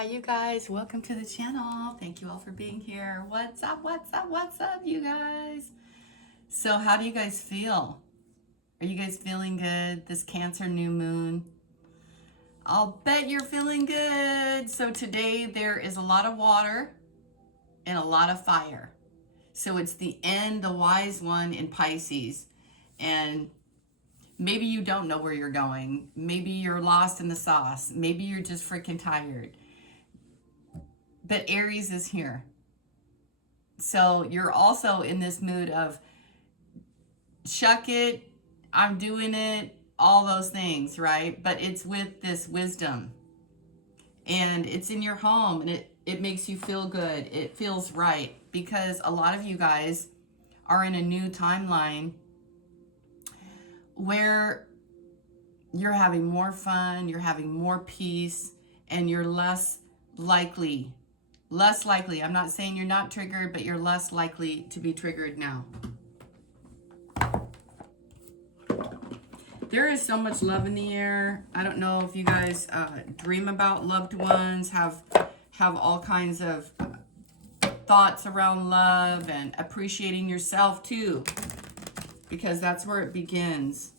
Hi, you guys. Welcome to the channel. Thank you all for being here. What's up? What's up? What's up, you guys? So, how do you guys feel? Are you guys feeling good this Cancer new moon? I'll bet you're feeling good. So, today there is a lot of water and a lot of fire. So, it's the end, the wise one in Pisces. And maybe you don't know where you're going. Maybe you're lost in the sauce. Maybe you're just freaking tired. But Aries is here. So you're also in this mood of shuck it, I'm doing it, all those things, right? But it's with this wisdom. And it's in your home and it makes you feel good. It feels right because a lot of you guys are in a new timeline where you're having more fun, you're having more peace, and you're less likely, I'm not saying you're not triggered, but you're less likely to be triggered now. There is so much love in the air. I don't know if you guys dream about loved ones, have all kinds of thoughts around love and appreciating yourself too, because that's where it begins.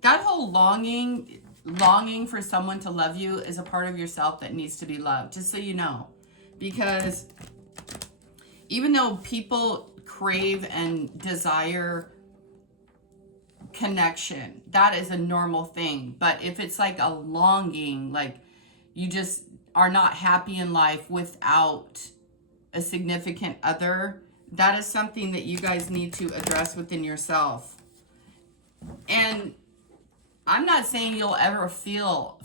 That whole longing for someone to love you is a part of yourself that needs to be loved, just so you know. Because even though people crave and desire connection, that is a normal thing. But if it's like a longing, like you just are not happy in life without a significant other, that is something that you guys need to address within yourself. And I'm not saying you'll ever feel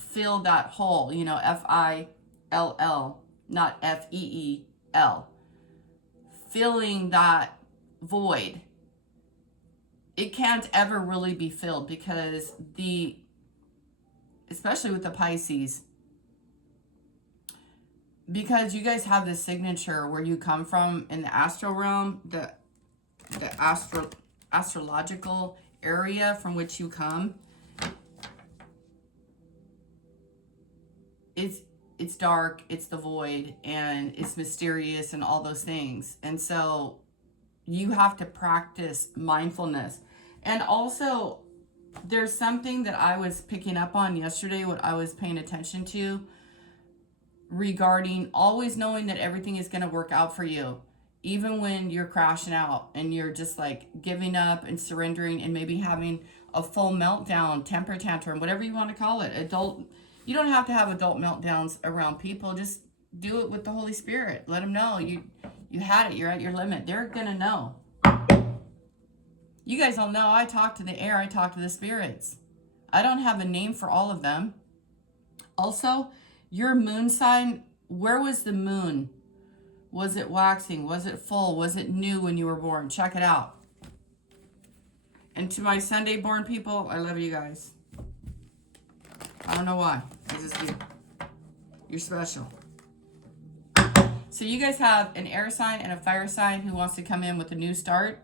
that hole, F-I-L-L, not F-E-E-L. Feeling that void. It can't ever really be filled because especially with the Pisces, because you guys have this signature where you come from in the astral realm, the astrological area from which you come. It's dark, it's the void, and it's mysterious and all those things. And so you have to practice mindfulness. And also, there's something that I was picking up on yesterday, what I was paying attention to, regarding always knowing that everything is going to work out for you. Even when you're crashing out and you're just like giving up and surrendering and maybe having a full meltdown, temper tantrum, whatever you want to call it, you don't have to have adult meltdowns around people. Just do it with the Holy Spirit. Let them know you had it. You're at your limit. They're going to know. You guys all know I talk to the air. I talk to the spirits. I don't have a name for all of them. Also, your moon sign, where was the moon? Was it waxing? Was it full? Was it new when you were born? Check it out. And to my Sunday born people, I love you guys. I don't know why. I just do. You're special. So you guys have an air sign and a fire sign who wants to come in with a new start.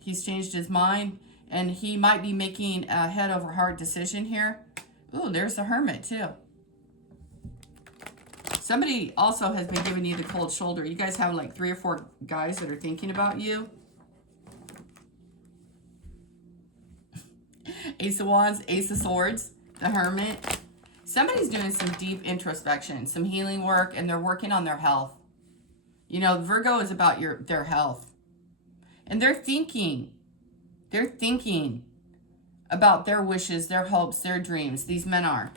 He's changed his mind and he might be making a head over heart decision here. Ooh, there's the Hermit too. Somebody also has been giving you the cold shoulder. You guys have like 3 or 4 guys that are thinking about you. Ace of Wands, Ace of Swords, the Hermit. Somebody's doing some deep introspection, some healing work, and they're working on their health. Virgo is about their health. And they're thinking about their wishes, their hopes, their dreams. These men are.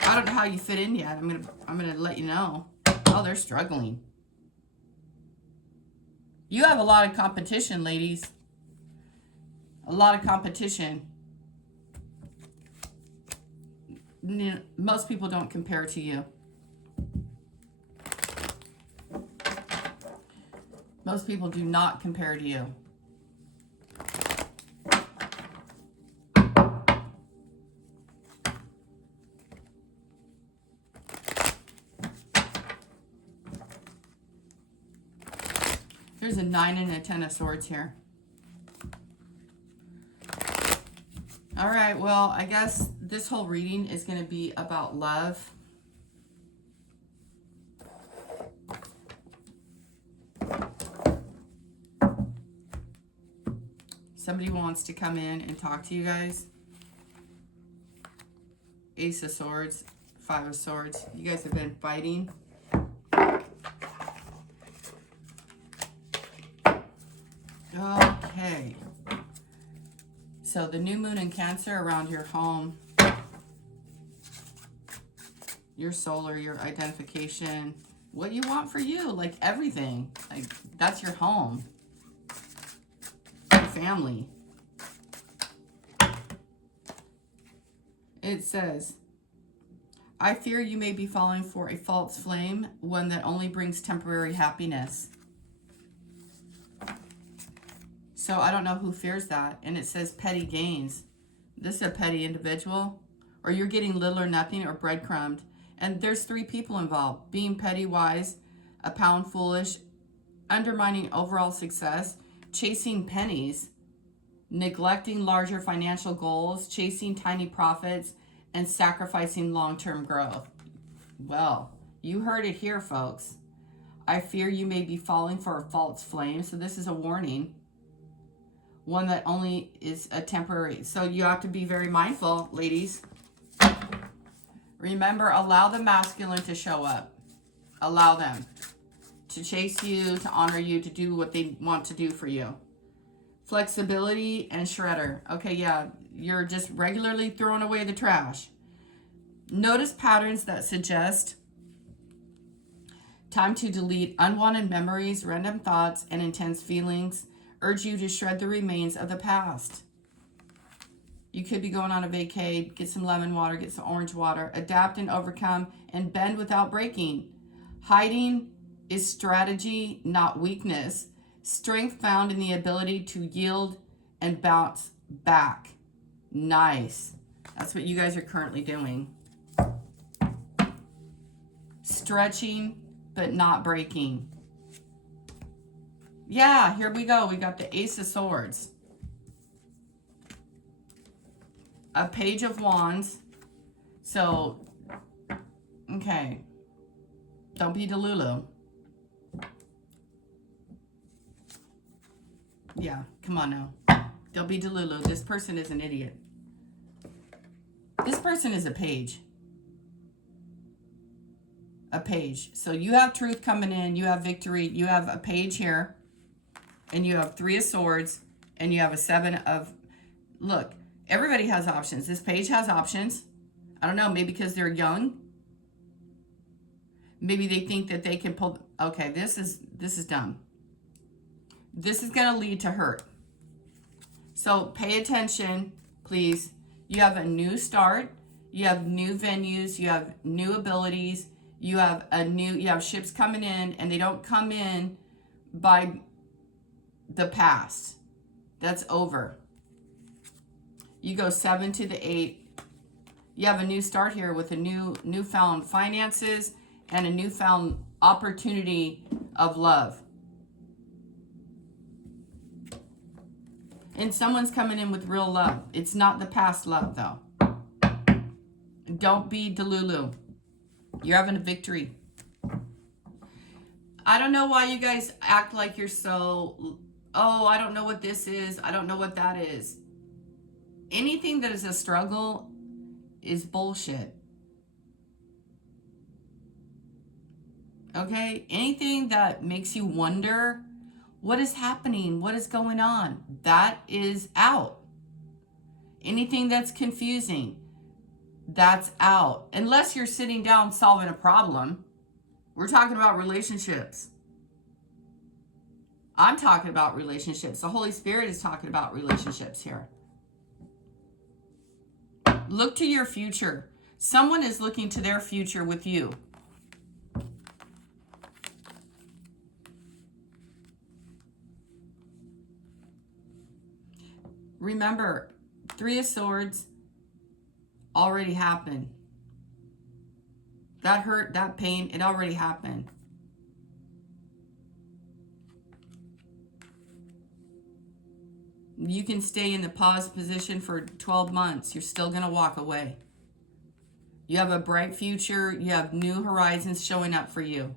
I don't know how you fit in yet. I'm gonna let you know. Oh, they're struggling. You have a lot of competition, ladies. A lot of competition. Most people don't compare to you. Most people do not compare to you. There's a 9 and a 10 of swords here. All right, well, I guess this whole reading is going to be about love. Somebody wants to come in and talk to you guys. Ace of Swords, Five of Swords. You guys have been fighting. Okay. So the new moon in Cancer around your home, your solar, your identification, what you want for you, like everything. Like that's your home. Your family. It says, I fear you may be falling for a false flame, one that only brings temporary happiness. So I don't know who fears that. And it says petty gains. This is a petty individual. Or you're getting little or nothing or breadcrumbed. And there's 3 people involved. Being petty wise, a pound foolish, undermining overall success, chasing pennies, neglecting larger financial goals, chasing tiny profits, and sacrificing long-term growth. Well, you heard it here, folks. I fear you may be falling for a false flame. So this is a warning. One that only is a temporary. So you have to be very mindful, ladies. Remember, allow the masculine to show up. Allow them to chase you, to honor you, to do what they want to do for you. Flexibility and shredder. Okay, yeah, you're just regularly throwing away the trash. Notice patterns that suggest time to delete unwanted memories, random thoughts, and intense feelings. Urge you to shred the remains of the past. You could be going on a vacay, get some lemon water, get some orange water, adapt and overcome, and bend without breaking. Hiding is strategy, not weakness. Strength found in the ability to yield and bounce back. Nice. That's what you guys are currently doing. Stretching, but not breaking. Yeah, here we go. We got the Ace of Swords. A Page of Wands. So, okay. Don't be delulu. Yeah, come on now. Don't be delulu. This person is an idiot. This person is a page. A page. So you have truth coming in. You have victory. You have a page here. And you have 3 of Swords. And you have a 7 of... Look, everybody has options. This page has options. I don't know. Maybe because they're young. Maybe they think that they can pull... Okay, this is dumb. This is going to lead to hurt. So pay attention, please. You have a new start. You have new venues. You have new abilities. You have ships coming in, and they don't come in by the past. That's over. You go 7 to the 8. You have a new start here with a newfound finances and a newfound opportunity of love. And someone's coming in with real love. It's not the past love, though. Don't be delulu. You're having a victory. I don't know why you guys act like you're so, oh, I don't know what this is. I don't know what that is. Anything that is a struggle is bullshit. Okay? Anything that makes you wonder what is happening, what is going on, that is out. Anything that's confusing, that's out. Unless you're sitting down solving a problem. We're talking about relationships. I'm talking about relationships. The Holy Spirit is talking about relationships here. Look to your future. Someone is looking to their future with you. Remember, 3 of Swords already happened. That hurt, that pain, it already happened. You can stay in the pause position for 12 months. You're still going to walk away. You have a bright future. You have new horizons showing up for you.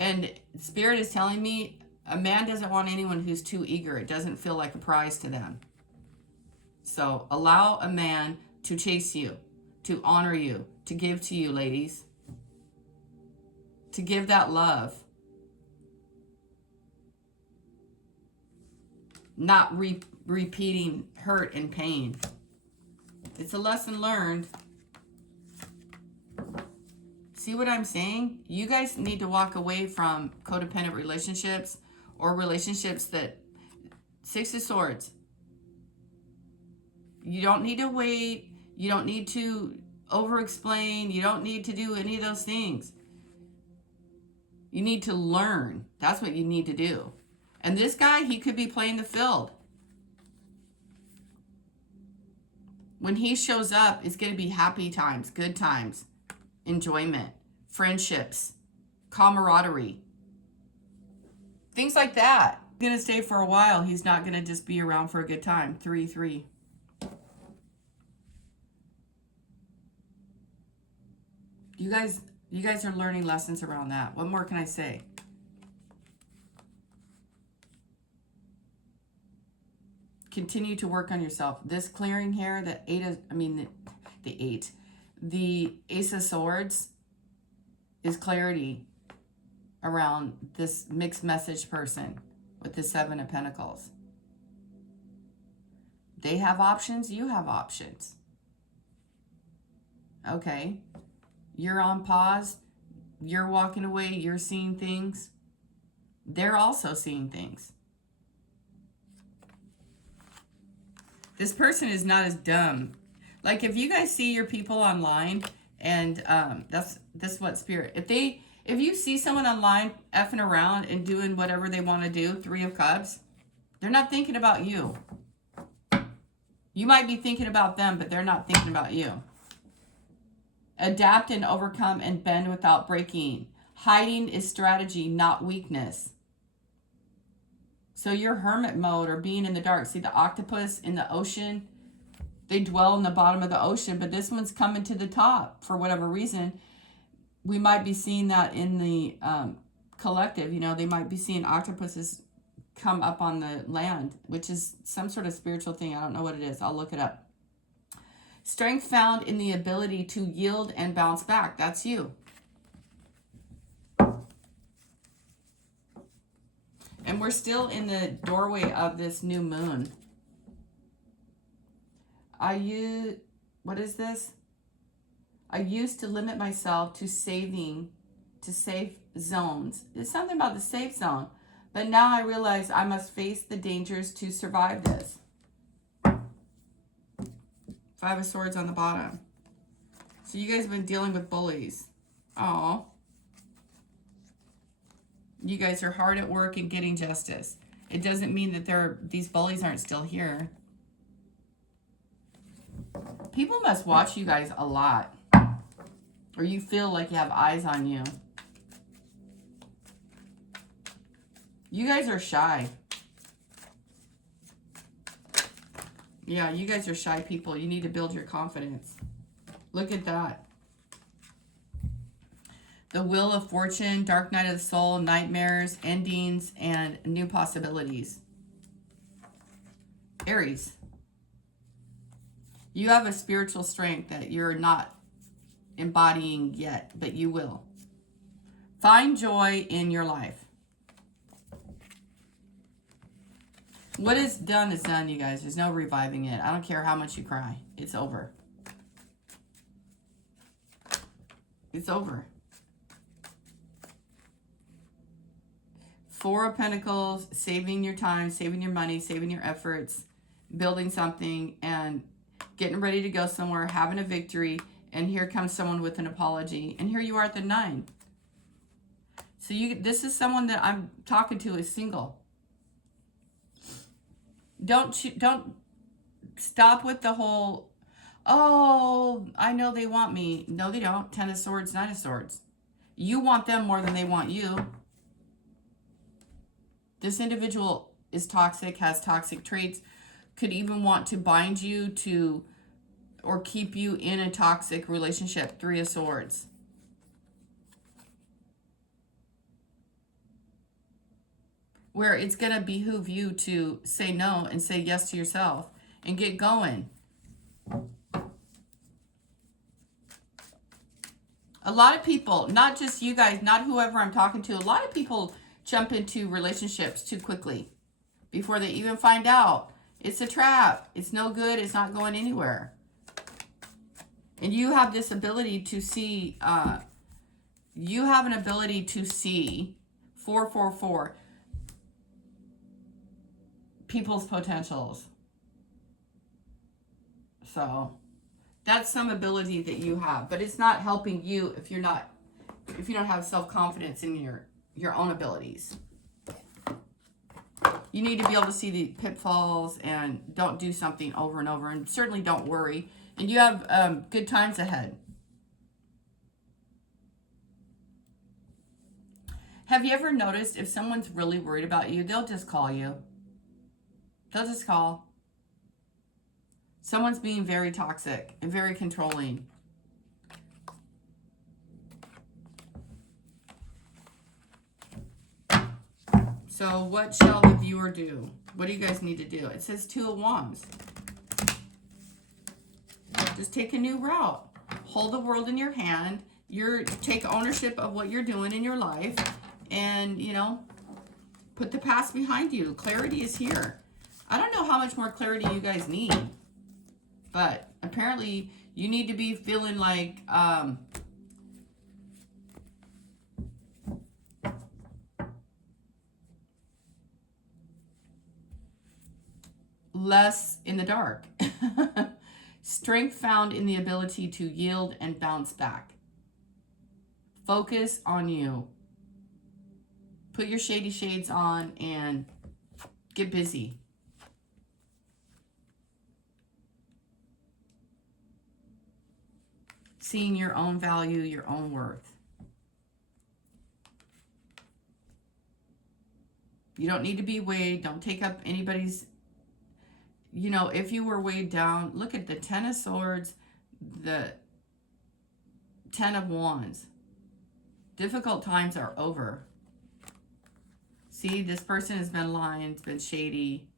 And Spirit is telling me a man doesn't want anyone who's too eager. It doesn't feel like a prize to them. So allow a man to chase you, to honor you, to give to you, ladies. To give that love. Not repeating hurt and pain. It's a lesson learned. See what I'm saying? You guys need to walk away from codependent relationships or relationships that... Six of Swords. You don't need to wait. You don't need to over-explain. You don't need to do any of those things. You need to learn. That's what you need to do. And this guy, he could be playing the field. When he shows up, it's going to be happy times, good times, enjoyment, friendships, camaraderie, things like that. He's going to stay for a while. He's not going to just be around for a good time. 3-3. You guys are learning lessons around that. What more can I say? Continue to work on yourself. This clearing here, the Ace of Swords is clarity around this mixed message person with the Seven of Pentacles. They have options, you have options. Okay. You're on pause. You're walking away. You're seeing things. They're also seeing things. This person is not as dumb. Like if you guys see your people online, and that's what Spirit. If you see someone online effing around and doing whatever they want to do, 3 of Cups, they're not thinking about you. You might be thinking about them, but they're not thinking about you. Adapt and overcome and bend without breaking. Hiding is strategy, not weakness. So your hermit mode or being in the dark. See the octopus in the ocean? They dwell in the bottom of the ocean, but this one's coming to the top for whatever reason. We might be seeing that in the collective. You know, they might be seeing octopuses come up on the land, which is some sort of spiritual thing. I don't know what it is. I'll look it up. Strength found in the ability to yield and bounce back. That's you. And we're still in the doorway of this new moon. What is this? I used to limit myself to safe zones. It's something about the safe zone. But now I realize I must face the dangers to survive this. 5 of Swords on the bottom. So you guys have been dealing with bullies. Oh. You guys are hard at work and getting justice. It doesn't mean that these bullies aren't still here. People must watch you guys a lot. Or you feel like you have eyes on you. You guys are shy. Yeah, you guys are shy people. You need to build your confidence. Look at that. The Wheel of Fortune, Dark Night of the Soul, Nightmares, Endings, and New Possibilities. Aries. You have a spiritual strength that you're not embodying yet, but you will. Find joy in your life. What is done, you guys. There's no reviving it. I don't care how much you cry. It's over. It's over. 4 of Pentacles, saving your time, saving your money, saving your efforts, building something, and getting ready to go somewhere, having a victory, and here comes someone with an apology. And here you are at the 9. So this is someone that I'm talking to is single. Don't stop with the whole, oh, I know they want me. No, they don't. 10 of Swords, 9 of Swords. You want them more than they want you. This individual is toxic, has toxic traits, could even want to bind you to or keep you in a toxic relationship. Three of Swords. Where it's going to behoove you to say no and say yes to yourself and get going. A lot of people, not just you guys, not whoever I'm talking to, a lot of people jump into relationships too quickly before they even find out it's a trap. It's no good. It's not going anywhere. And you have this ability to see, you have an ability to see 444 people's potentials. So that's some ability that you have, but it's not helping you if you don't have self-confidence in your own abilities. You need to be able to see the pitfalls and don't do something over and over, and certainly don't worry. And you have good times ahead. Have you ever noticed if someone's really worried about you, they'll just call you. They'll just call. Someone's being very toxic and very controlling. So what shall the viewer do? What do you guys need to do? It says Two of Wands. Just take a new route. Hold the world in your hand. Take ownership of what you're doing in your life. And, you know, put the past behind you. Clarity is here. I don't know how much more clarity you guys need. But apparently you need to be feeling like less in the dark. Strength found in the ability to yield and bounce back. Focus on you. Put your shady shades on and get busy. Seeing your own value, your own worth. You don't need to be weighed. Don't take up anybody's, you know, if you were weighed down, look at the Ten of Swords, the Ten of Wands. Difficult times are over. See, this person has been lying, it's been shady.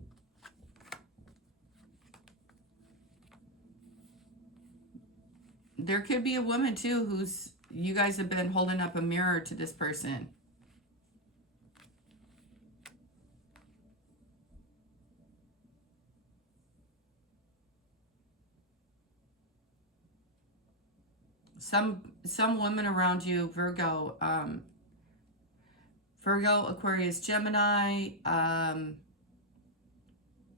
There could be a woman too you guys have been holding up a mirror to this person. Some women around you, Virgo, Aquarius, Gemini,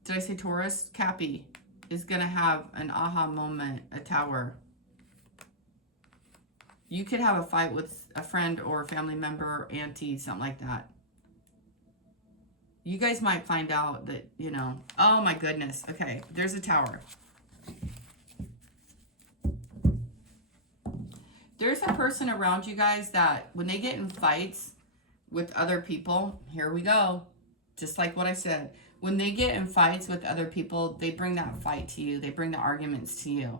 did I say Taurus? Cappy is going to have an aha moment, a Tower. You could have a fight with a friend or a family member, auntie, something like that. You guys might find out that, you know, oh my goodness. Okay, there's a Tower. There's a person around you guys that when they get in fights with other people, here we go, just like what I said. When they get in fights with other people, they bring that fight to you. They bring the arguments to you.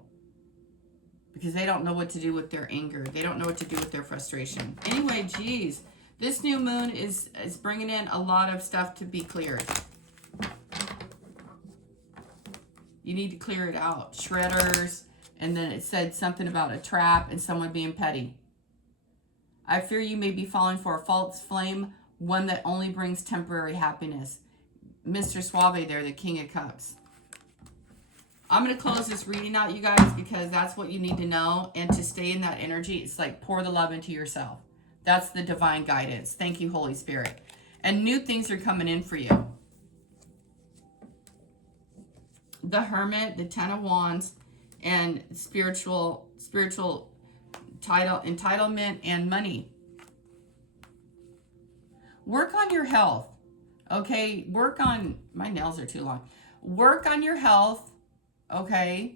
Because they don't know what to do with their anger. They don't know what to do with their frustration. Anyway, geez, this new moon is bringing in a lot of stuff to be cleared. You need to clear it out. Shredders. And then it said something about a trap and someone being petty. I fear you may be falling for a false flame, one that only brings temporary happiness. Mr. Suave there, the King of Cups. I'm going to close this reading out, you guys, because that's what you need to know. And to stay in that energy, it's like pour the love into yourself. That's the divine guidance. Thank you, Holy Spirit. And new things are coming in for you. The Hermit, the Ten of Wands, and spiritual title, entitlement, and money. Work on your health. Okay, my nails are too long. Work on your health, okay,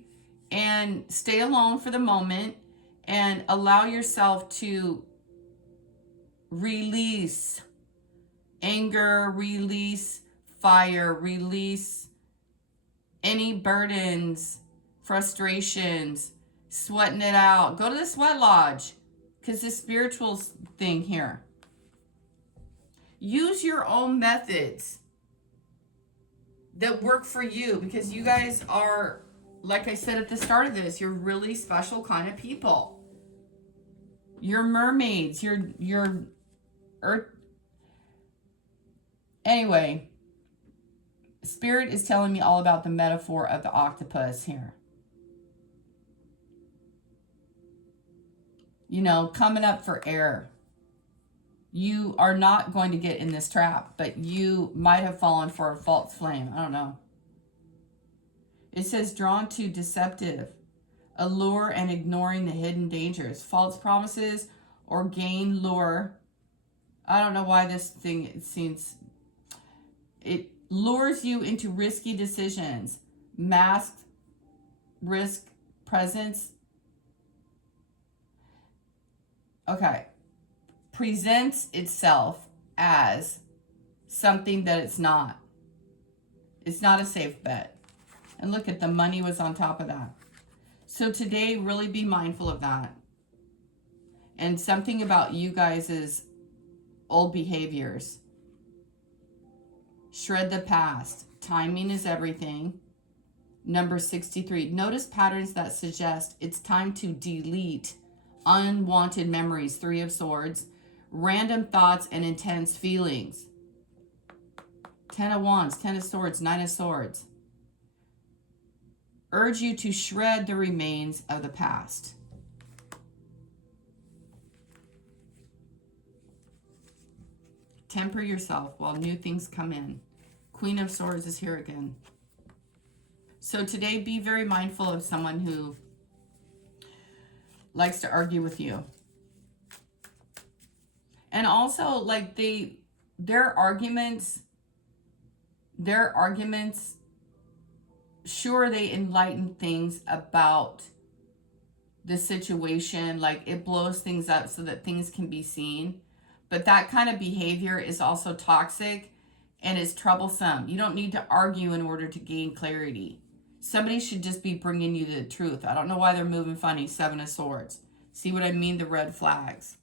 and stay alone for the moment and allow yourself to release Anger, release fire, release any burdens, frustrations, sweating it out. Go to the sweat lodge, because this spiritual thing here. Use your own methods that work for you, because you guys are, like I said at the start of this, you're really special kind of people. You're mermaids. You're earth. Anyway, Spirit is telling me all about the metaphor of the octopus here. You know, coming up for air. You are not going to get in this trap, but you might have fallen for a false flame. I don't know. It says drawn to deceptive, allure and ignoring the hidden dangers, false promises or gain lure. I don't know why this thing, it lures you into risky decisions, masked risk presence. Okay. Presents itself as something that it's not. It's not a safe bet. And look at the money was on top of that. So today, really be mindful of that. And something about you guys' old behaviors. Shred the past. Timing is everything. Number 63. Notice patterns that suggest it's time to delete unwanted memories. 3 of Swords. Random thoughts and intense feelings. 10 of Wands, 10 of Swords, 9 of Swords. Urge you to shred the remains of the past. Temper yourself while new things come in. Queen of Swords is here again. So today, be very mindful of someone who likes to argue with you. And also, like, their arguments, sure, they enlighten things about the situation. Like, it blows things up so that things can be seen. But that kind of behavior is also toxic and is troublesome. You don't need to argue in order to gain clarity. Somebody should just be bringing you the truth. I don't know why they're moving funny. 7 of Swords. See what I mean? The red flags.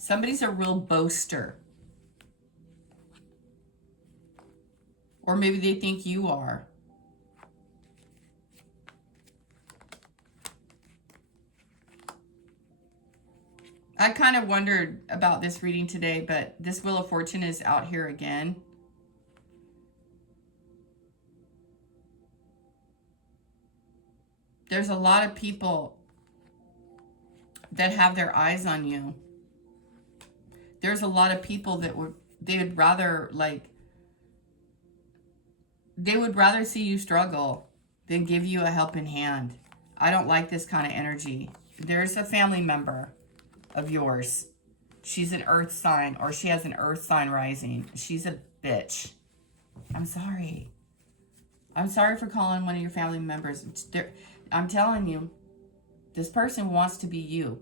Somebody's a real boaster. Or maybe they think you are. I kind of wondered about this reading today, but this Wheel of Fortune is out here again. There's a lot of people that have their eyes on you. There's a lot of people that they would rather see you struggle than give you a helping hand. I don't like this kind of energy. There's a family member of yours. She's an earth sign, or she has an earth sign rising. She's a bitch. I'm sorry. I'm sorry for calling one of your family members. I'm telling you, this person wants to be you.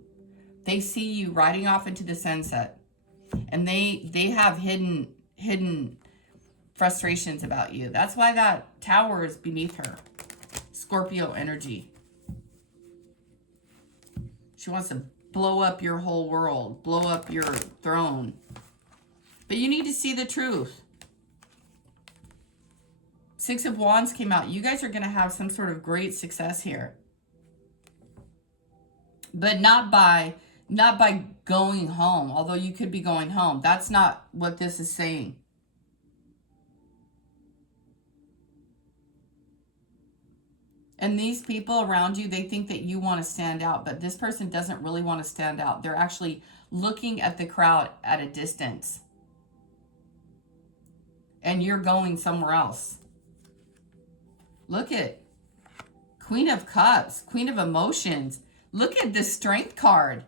They see you riding off into the sunset. And they have hidden frustrations about you. That's why that tower is beneath her. Scorpio energy. She wants to blow up your whole world. Blow up your throne. But you need to see the truth. 6 of Wands came out. You guys are going to have some sort of great success here. But not by going home, although you could be going home. That's not what this is saying. And these people around you, they think that you want to stand out, but this person doesn't really want to stand out. They're actually looking at the crowd at a distance. And you're going somewhere else. Look at Queen of Cups, Queen of Emotions. Look at the Strength card.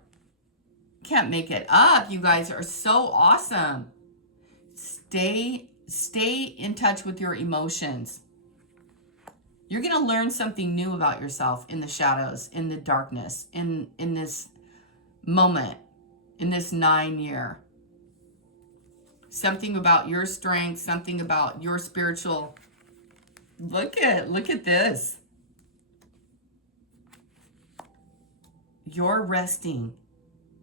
Can't make it up. You guys are so awesome. Stay in touch with your emotions. You're going to learn something new about yourself in the shadows, in the darkness, in this moment. in this 9-year. Something about your strength, something about your spiritual. Look at this. Your resting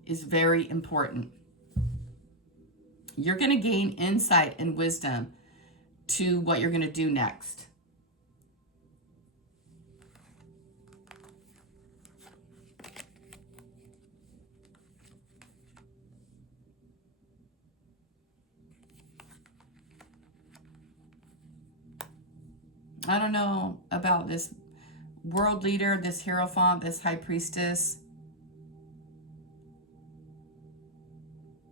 is very important. You're going to gain insight and wisdom to what you're going to do next. I don't know about this world leader, this Hierophant, this high priestess.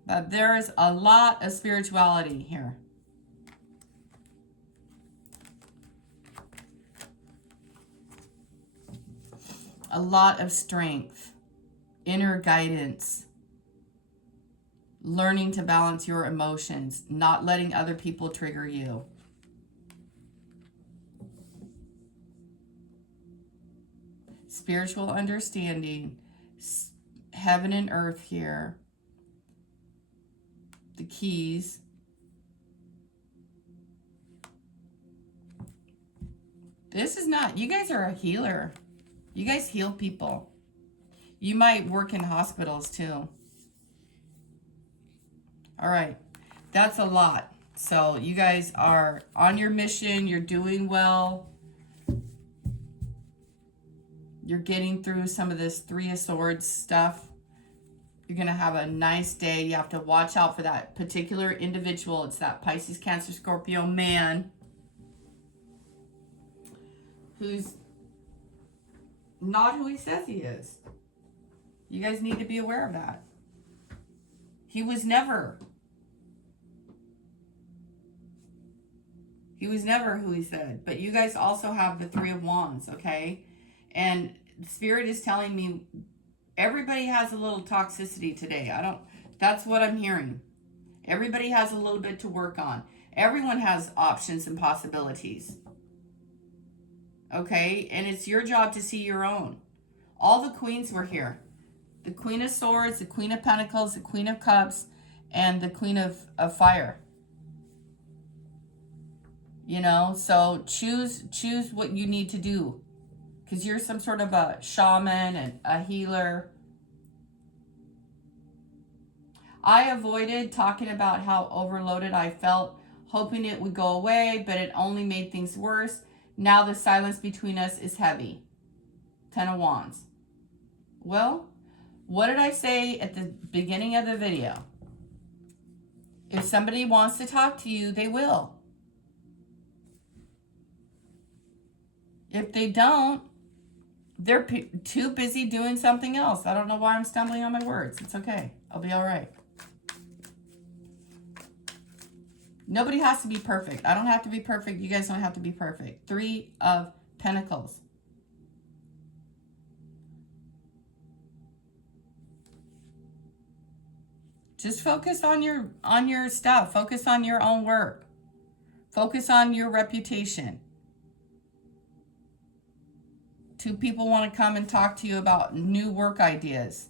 But there is a lot of spirituality here. A lot of strength, inner guidance, learning to balance your emotions, not letting other people trigger you. Spiritual understanding, heaven and earth here. The keys. This is not, you guys are a healer. You guys heal people. You might work in hospitals too. All right, that's a lot. So you guys are on your mission. You're doing well. You're getting through some of this Three of Swords stuff. You're going to have a nice day. You have to watch out for that particular individual. It's that Pisces, Cancer, Scorpio man who's not who he says he is. You guys need to be aware of that. He was never who he said. But you guys also have the Three of Wands, okay? And Spirit is telling me everybody has a little toxicity today. That's what I'm hearing. Everybody has a little bit to work on. Everyone has options and possibilities. Okay? And it's your job to see your own. All the queens were here. The Queen of Swords, the Queen of Pentacles, the Queen of Cups, and the Queen of Fire. You know, so choose what you need to do. Because you're some sort of a shaman and a healer. I avoided talking about how overloaded I felt, hoping it would go away, but it only made things worse. Now the silence between us is heavy. 10 of Wands. Well, what did I say at the beginning of the video? If somebody wants to talk to you, they will. If they don't, they're too busy doing something else. I don't know why I'm stumbling on my words. It's okay. I'll be all right. Nobody has to be perfect. I don't have to be perfect. You guys don't have to be perfect. Three of Pentacles. Just focus on your stuff. Focus on your own work. Focus on your reputation. Two people want to come and talk to you about new work ideas.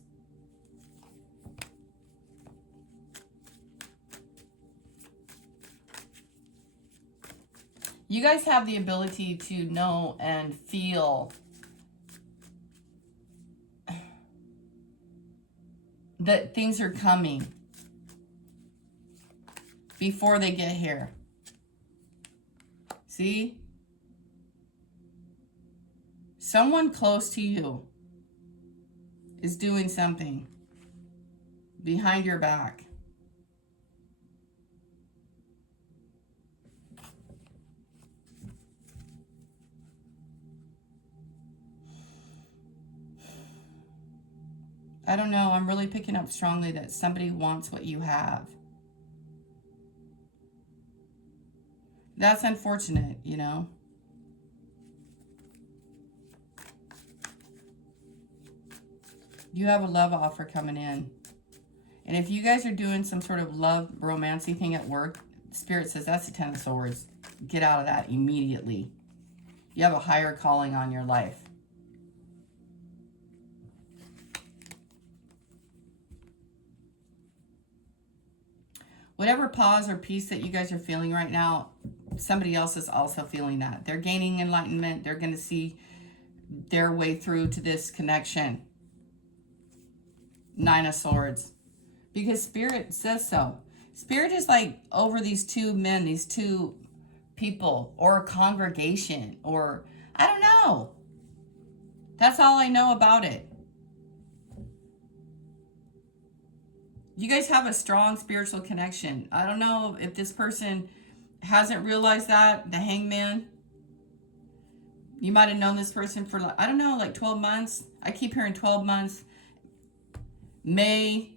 You guys have the ability to know and feel that things are coming before they get here. See? Someone close to you is doing something behind your back. I don't know. I'm really picking up strongly that somebody wants what you have. That's unfortunate, you know. You have a love offer coming in. And if you guys are doing some sort of love romancy thing at work, Spirit says that's the 10 of Swords. Get out of that immediately. You have a higher calling on your life. Whatever pause or peace that you guys are feeling right now, somebody else is also feeling that. They're gaining enlightenment. They're going to see their way through to this connection. Nine of Swords. Because Spirit says so. Spirit is like over these two men, these two people, or a congregation, or I don't know. That's all I know about it. You guys have a strong spiritual connection. I don't know if this person hasn't realized that, the Hangman. You might have known this person for, I don't know, like 12 months. I keep hearing 12 months. May,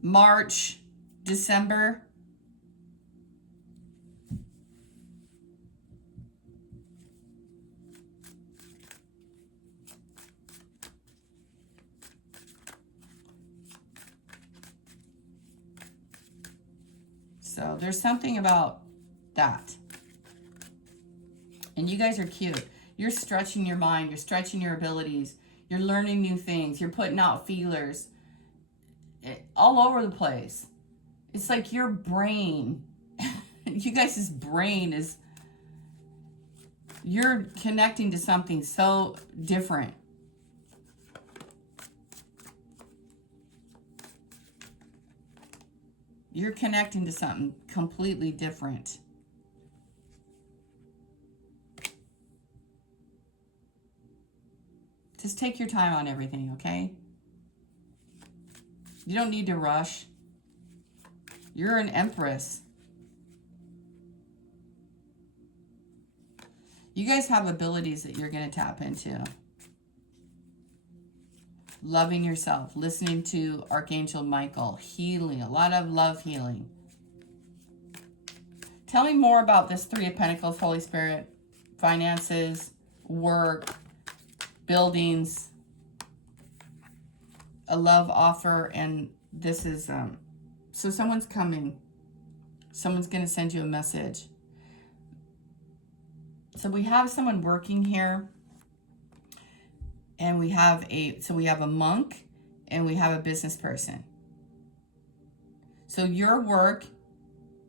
March, December. So there's something about that. And you guys are cute. You're stretching your mind. You're stretching your abilities. You're learning new things. You're putting out feelers all over the place. It's like your brain, you guys' brain is, you're connecting to something so different. You're connecting to something completely different. Just take your time on everything, okay? You don't need to rush. You're an empress. You guys have abilities that you're going to tap into. Loving yourself, listening to Archangel Michael, healing, a lot of love healing. Tell me more about this Three of Pentacles, Holy Spirit, finances, work, buildings, a love offer, and this is, so someone's coming. Someone's going to send you a message. So we have someone working here. And we have a monk and we have a business person. So your work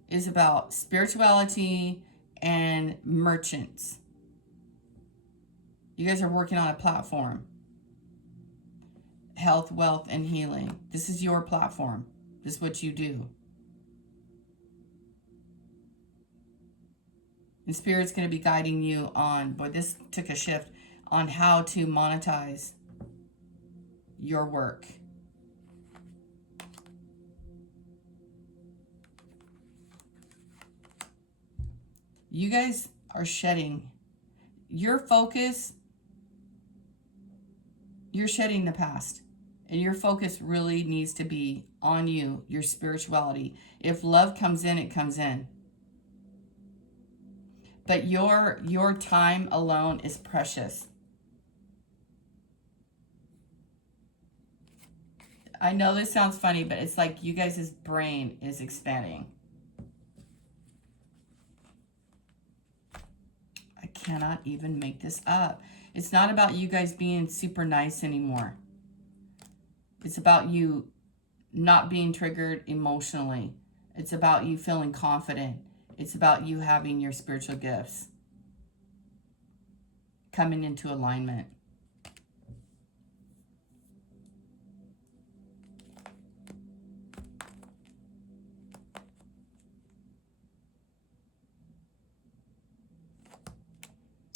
is about spirituality and merchants. You guys are working on a platform. Health, wealth, and healing. This is your platform. This is what you do. And Spirit's going to be guiding you on, boy, this took a shift, on how to monetize your work. You guys are shedding your focus. You're shedding the past. And your focus really needs to be on you, your spirituality. If love comes in, it comes in. But your time alone is precious. I know this sounds funny, but it's like you guys' brain is expanding. I cannot even make this up. It's not about you guys being super nice anymore. It's about you not being triggered emotionally. It's about you feeling confident. It's about you having your spiritual gifts coming into alignment.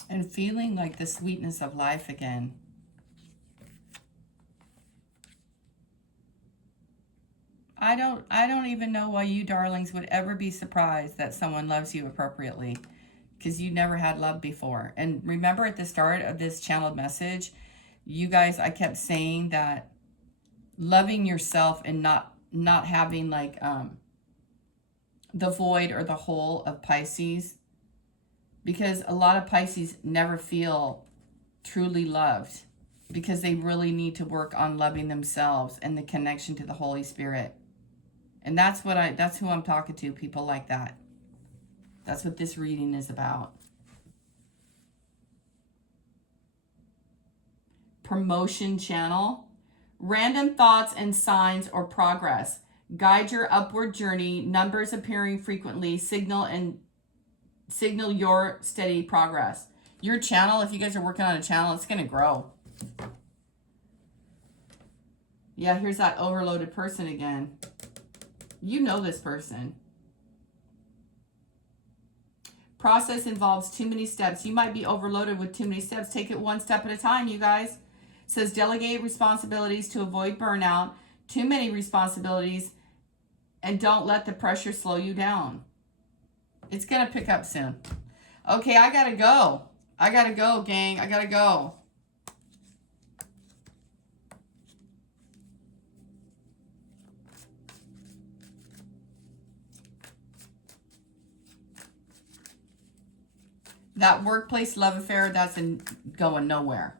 And feeling like the sweetness of life again. I don't even know why you darlings would ever be surprised that someone loves you appropriately, because you never had love before. And remember at the start of this channeled message, you guys, I kept saying that loving yourself and not having like the void or the hole of Pisces, because a lot of Pisces never feel truly loved because they really need to work on loving themselves and the connection to the Holy Spirit. And that's who I'm talking to, people like that. That's what this reading is about. Promotion channel. Random thoughts and signs or progress. Guide your upward journey. Numbers appearing frequently signal your steady progress. Your channel, if you guys are working on a channel, it's going to grow. Yeah, here's that overloaded person again. You know this person. Process involves too many steps. You might be overloaded with too many steps. Take it one step at a time, you guys. It says delegate responsibilities to avoid burnout. Too many responsibilities, and don't let the pressure slow you down. It's going to pick up soon. Okay, I got to go. I got to go, gang. I got to go. That workplace love affair, that's going nowhere.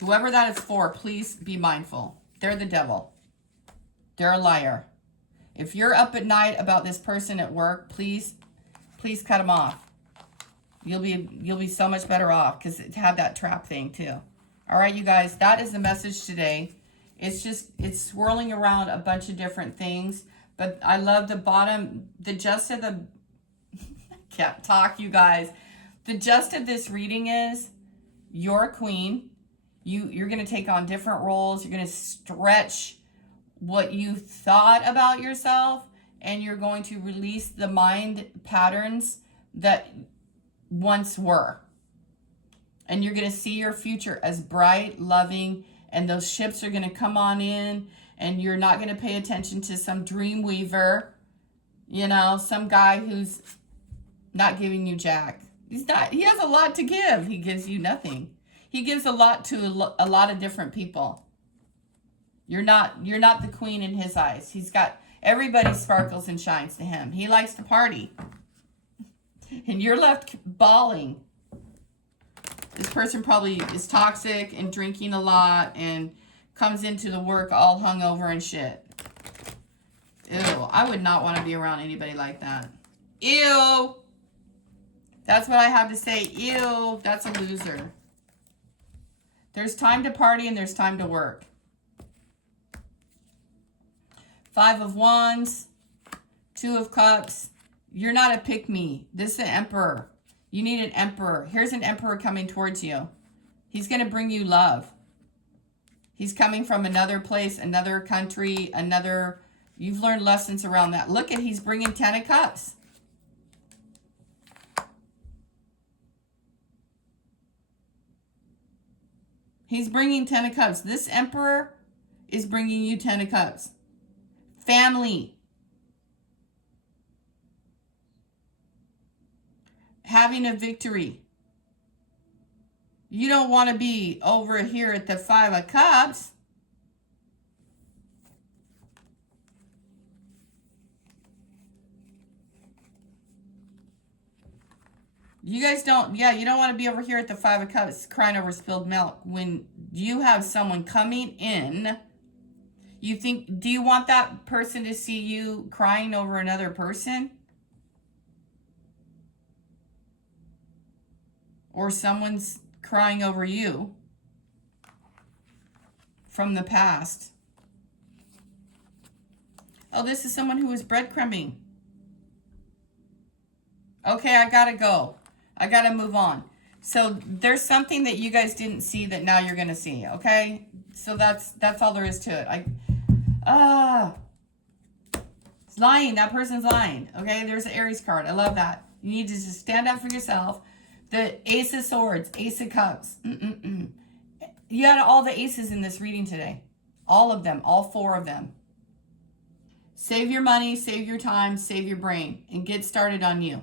Whoever that is for, please be mindful. They're the devil. They're a liar. If you're up at night about this person at work, please cut them off. You'll be so much better off, because it had that trap thing too. All right, you guys, that is the message today. It's swirling around a bunch of different things, but I love the bottom, the gist of the can't talk, you guys. The gist of this reading is you're a queen. You're going to take on different roles. You're going to stretch what you thought about yourself, and you're going to release the mind patterns that once were. And you're going to see your future as bright, loving, and those ships are going to come on in, and you're not going to pay attention to some dream weaver, you know, some guy who's not giving you jack. He has a lot to give. He gives you nothing. He gives a lot to a lot of different people. You're not the queen in his eyes. He's got, everybody sparkles and shines to him. He likes to party. And you're left bawling. This person probably is toxic and drinking a lot and comes into the work all hungover and shit. Ew, I would not want to be around anybody like that. Ew. That's what I have to say. Ew, that's a loser. There's time to party and there's time to work. 5 of Wands, 2 of Cups. You're not a pick-me. This is an emperor. You need an emperor. Here's an emperor coming towards you. He's going to bring you love. He's coming from another place, another country, you've learned lessons around that. Look at, he's bringing 10 of Cups. He's bringing 10 of Cups. This emperor is bringing you 10 of Cups. Family. Having a victory. You don't want to be over here at the 5 of Cups. You guys don't, you don't want to be over here at the 5 of Cups crying over spilled milk when you have someone coming in. Do you want that person to see you crying over another person? Or someone's crying over you from the past? Oh, this is someone who is breadcrumbing. Okay, I gotta go. I gotta move on. So there's something that you guys didn't see that now you're gonna see, okay? So that's all there is to it. It's lying. That person's lying, okay? There's an Aries card. I love that. You need to just stand up for yourself. The Ace of Swords, Ace of Cups. You had all the aces in this reading today. All of them, all 4 of them. Save your money, save your time, save your brain, and get started on you.